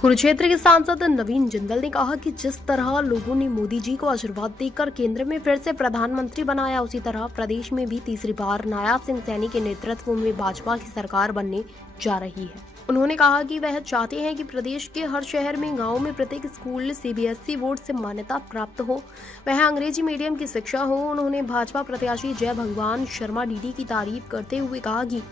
कुरुक्षेत्र के सांसद नवीन जिंदल ने कहा कि जिस तरह लोगों ने मोदी जी को आशीर्वाद देकर केंद्र में फिर से प्रधानमंत्री बनाया, उसी तरह प्रदेश में भी तीसरी बार नायब सिंह सैनी के नेतृत्व में भाजपा की सरकार बनने जा रही है। उन्होंने कहा कि वह चाहते हैं कि प्रदेश के हर शहर में, गांव में प्रत्येक स्कूल सीबीएसई बोर्ड से मान्यता प्राप्त हो, वह अंग्रेजी मीडियम की शिक्षा हो। उन्होंने भाजपा प्रत्याशी जय भगवान शर्मा डीडी की तारीफ करते हुए कहा कि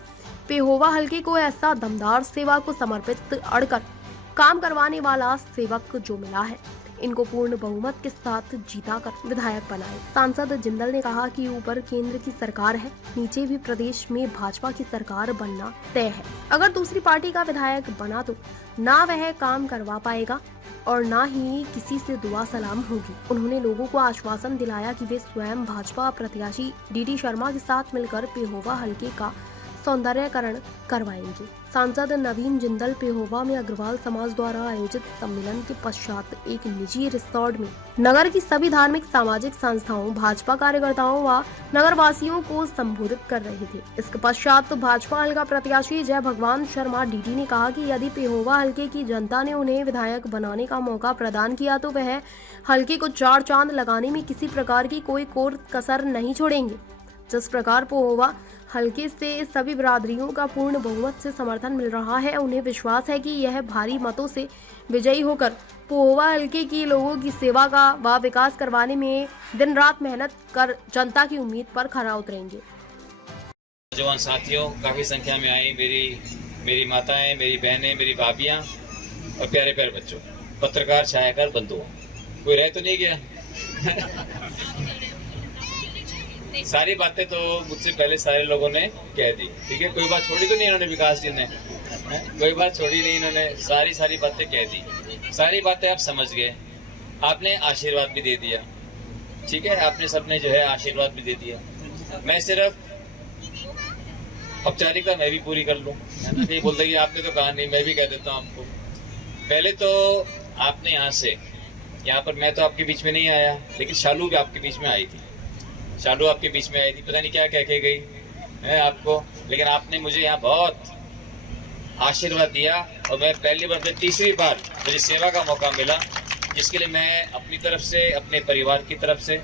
पेहोवा हल्के को ऐसा दमदार सेवा को समर्पित अड़कर काम करवाने वाला सेवक जो मिला है, इनको पूर्ण बहुमत के साथ जीता कर विधायक बनाए। सांसद जिंदल ने कहा कि ऊपर केंद्र की सरकार है, नीचे भी प्रदेश में भाजपा की सरकार बनना तय है। अगर दूसरी पार्टी का विधायक बना तो ना वह काम करवा पाएगा और ना ही किसी से दुआ सलाम होगी। उन्होंने लोगों को आश्वासन दिलाया कि वे स्वयं भाजपा प्रत्याशी डीडी शर्मा के साथ मिलकर पेहोवा हल्के का सौंदर्यकरण करवाएंगे। सांसद नवीन जिंदल पेहोवा में अग्रवाल समाज द्वारा आयोजित सम्मेलन के पश्चात एक निजी रिसोर्ट में नगर की सभी धार्मिक सामाजिक संस्थाओं, भाजपा कार्यकर्ताओं व नगर वासियों को संबोधित कर रहे थे। इसके पश्चात भाजपा हल्का प्रत्याशी जय भगवान शर्मा डीडी ने कहा कि यदि पेहोवा हल्के की जनता ने उन्हें विधायक बनाने का मौका प्रदान किया तो वह हल्के को चार चांद लगाने में किसी प्रकार की कोई कोर कसर नहीं छोड़ेंगे। जिस प्रकार पेहोवा हल्के से सभी बिरादरियों का पूर्ण बहुमत से समर्थन मिल रहा है, उन्हें विश्वास है कि यह भारी मतों से विजयी होकर पेहोवा हल्के की लोगों की सेवा का व विकास करवाने में दिन रात मेहनत कर जनता की उम्मीद पर खरा उतरेंगे। जवान साथियों काफी संख्या में आई, मेरी माताएं, मेरी बहनें, मेरी भाभियां और प्यारे प्यारे बच्चों, पत्रकार, छायाकार बंधुओं, कोई रह तो नहीं गया? सारी बातें तो मुझसे पहले सारे लोगों ने कह दी, ठीक है। कोई बात छोड़ी तो नहीं इन्होंने, विकास जी ने कोई बात छोड़ी नहीं, इन्होंने सारी बातें कह दी। सारी बातें आप समझ गए, आपने आशीर्वाद भी दे दिया, ठीक है। आपने सबने जो है आशीर्वाद भी दे दिया। मैं सिर्फ औपचारिकता मैं भी पूरी कर लूँ, नहीं बोलते कि आपने तो कहा नहीं, मैं भी कह देता हूँ आपको। पहले तो आपने यहाँ पर मैं तो आपके बीच में नहीं आया, लेकिन शालू भी आपके बीच में आई थी। शालू आपके बीच में आई थी, पता नहीं क्या कह के गई है आपको, लेकिन आपने मुझे यहाँ बहुत आशीर्वाद दिया और मैं पहली बार, तीसरी बार मुझे सेवा का मौका मिला, जिसके लिए मैं अपनी तरफ से, अपने परिवार की तरफ से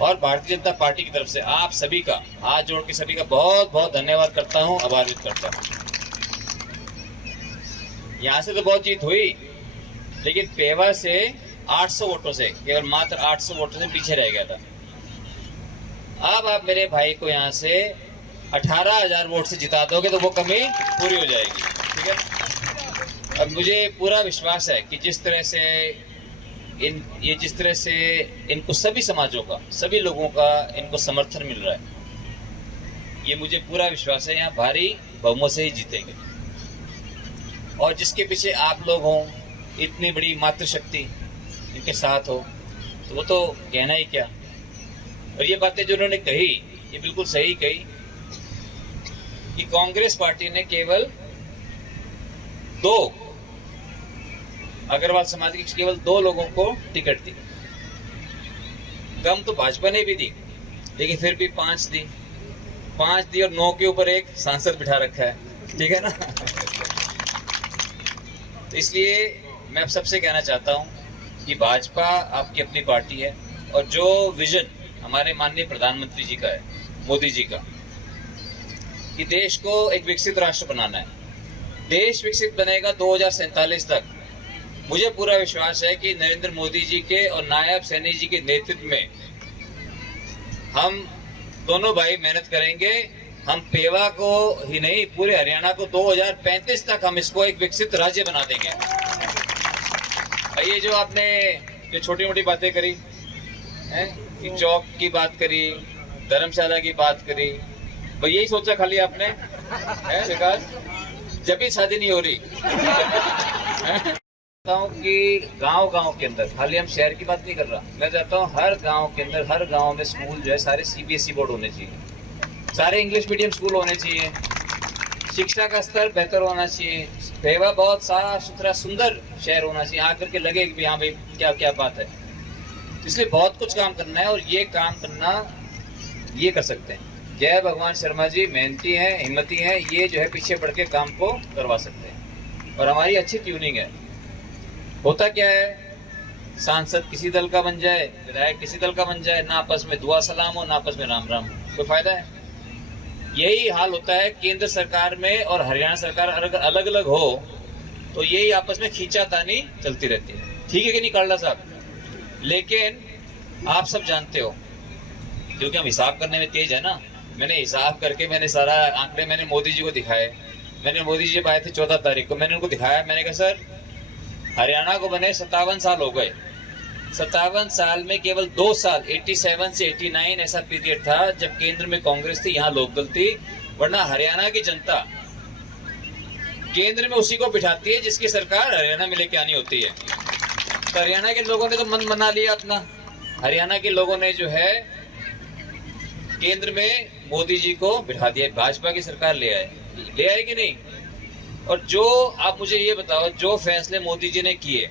और भारतीय जनता पार्टी की तरफ से आप सभी का हाथ जोड़ के सभी का बहुत बहुत धन्यवाद करता हूँ, आभार व्यक्त करता हूँ। यहाँ से तो बहुत जीत हुई, लेकिन पेवा से 800 वोटों से, केवल मात्र 800 वोटों से पीछे रह गया था। अब आप मेरे भाई को यहाँ से 18,000 वोट से जिता दोगे तो वो कमी पूरी हो जाएगी, ठीक है। अब मुझे पूरा विश्वास है कि जिस तरह से इनको सभी समाजों का, सभी लोगों का इनको समर्थन मिल रहा है, ये मुझे पूरा विश्वास है यहाँ भारी बहुमत से ही जीतेंगे। और जिसके पीछे आप लोग हों, इतनी बड़ी मातृशक्ति इनके साथ हो, तो वो तो कहना ही क्या। और ये बातें जो उन्होंने कही, ये बिल्कुल सही कही कि कांग्रेस पार्टी ने केवल 2 अग्रवाल समाज के केवल 2 लोगों को टिकट दी। कम तो भाजपा ने भी दी, लेकिन फिर भी 5 दी और 9 के ऊपर एक सांसद बिठा रखा है, ठीक है ना। तो इसलिए मैं आप सबसे कहना चाहता हूं कि भाजपा आपकी अपनी पार्टी है और जो विजन हमारे माननीय प्रधानमंत्री जी का है, मोदी जी का, कि देश को एक विकसित राष्ट्र बनाना है, देश विकसित बनेगा 2047 तक। मुझे पूरा विश्वास है कि नरेंद्र मोदी जी के और नायब सैनी जी के नेतृत्व में हम दोनों भाई मेहनत करेंगे। हम पेवा को ही नहीं, पूरे हरियाणा को 2035 तक हम इसको एक विकसित राज्य बना देंगे। ये जो आपने जो छोटी मोटी बातें करी हैं, कि चौक की बात करी, धर्मशाला की बात करी, भाई यही सोचा खाली आपने है विकास, जब भी शादी नहीं हो रही कि गांव के अंदर, खाली हम शहर की बात नहीं कर रहा, मैं चाहता हूँ हर गांव के अंदर, हर गांव में स्कूल जो है सारे सीबीएसई बोर्ड होने चाहिए, सारे इंग्लिश मीडियम स्कूल होने चाहिए, शिक्षा का स्तर बेहतर होना चाहिए, पेवा बहुत साफ सुथरा सुंदर शहर होना चाहिए, आकर के लगे कि हाँ भाई क्या क्या बात है। इसलिए बहुत कुछ काम करना है और ये काम करना ये कर सकते हैं। जय भगवान शर्मा जी मेहनती हैं, हिम्मती हैं, ये जो है पीछे बढ़ के काम को करवा सकते हैं और हमारी अच्छी ट्यूनिंग है। होता क्या है, सांसद किसी दल का बन जाए, विधायक किसी दल का बन जाए, ना आपस में दुआ सलाम हो, ना आपस में राम राम हो, कोई फायदा है? यही हाल होता है केंद्र सरकार में और हरियाणा सरकार अगर अलग अलग हो तो यही आपस में खींचातानी चलती रहती है। ठीक है कि नहीं काल्ला साहब? लेकिन आप सब जानते हो, क्योंकि हम हिसाब करने में तेज है ना, मैंने हिसाब करके मैंने सारा आंकड़े मैंने मोदी जी को दिखाए। मैंने मोदी जी जब आए थे 14 तारीख को, मैंने उनको दिखाया, मैंने कहा सर हरियाणा को बने 57 साल हो गए, 57 साल में केवल 2 साल 87 से 89 ऐसा पीरियड था जब केंद्र में कांग्रेस थी, यहाँ लोकदल थी, वरना हरियाणा की जनता केंद्र में उसी को बिठाती है जिसकी सरकार हरियाणा में लेके आनी होती है। तो हरियाणा के लोगों ने तो मन बना लिया अपना, हरियाणा के लोगों ने जो है केंद्र में मोदी जी को बिठा दिया, भाजपा की सरकार ले आए कि नहीं? और जो आप मुझे ये बताओ, जो फैसले मोदी जी ने किए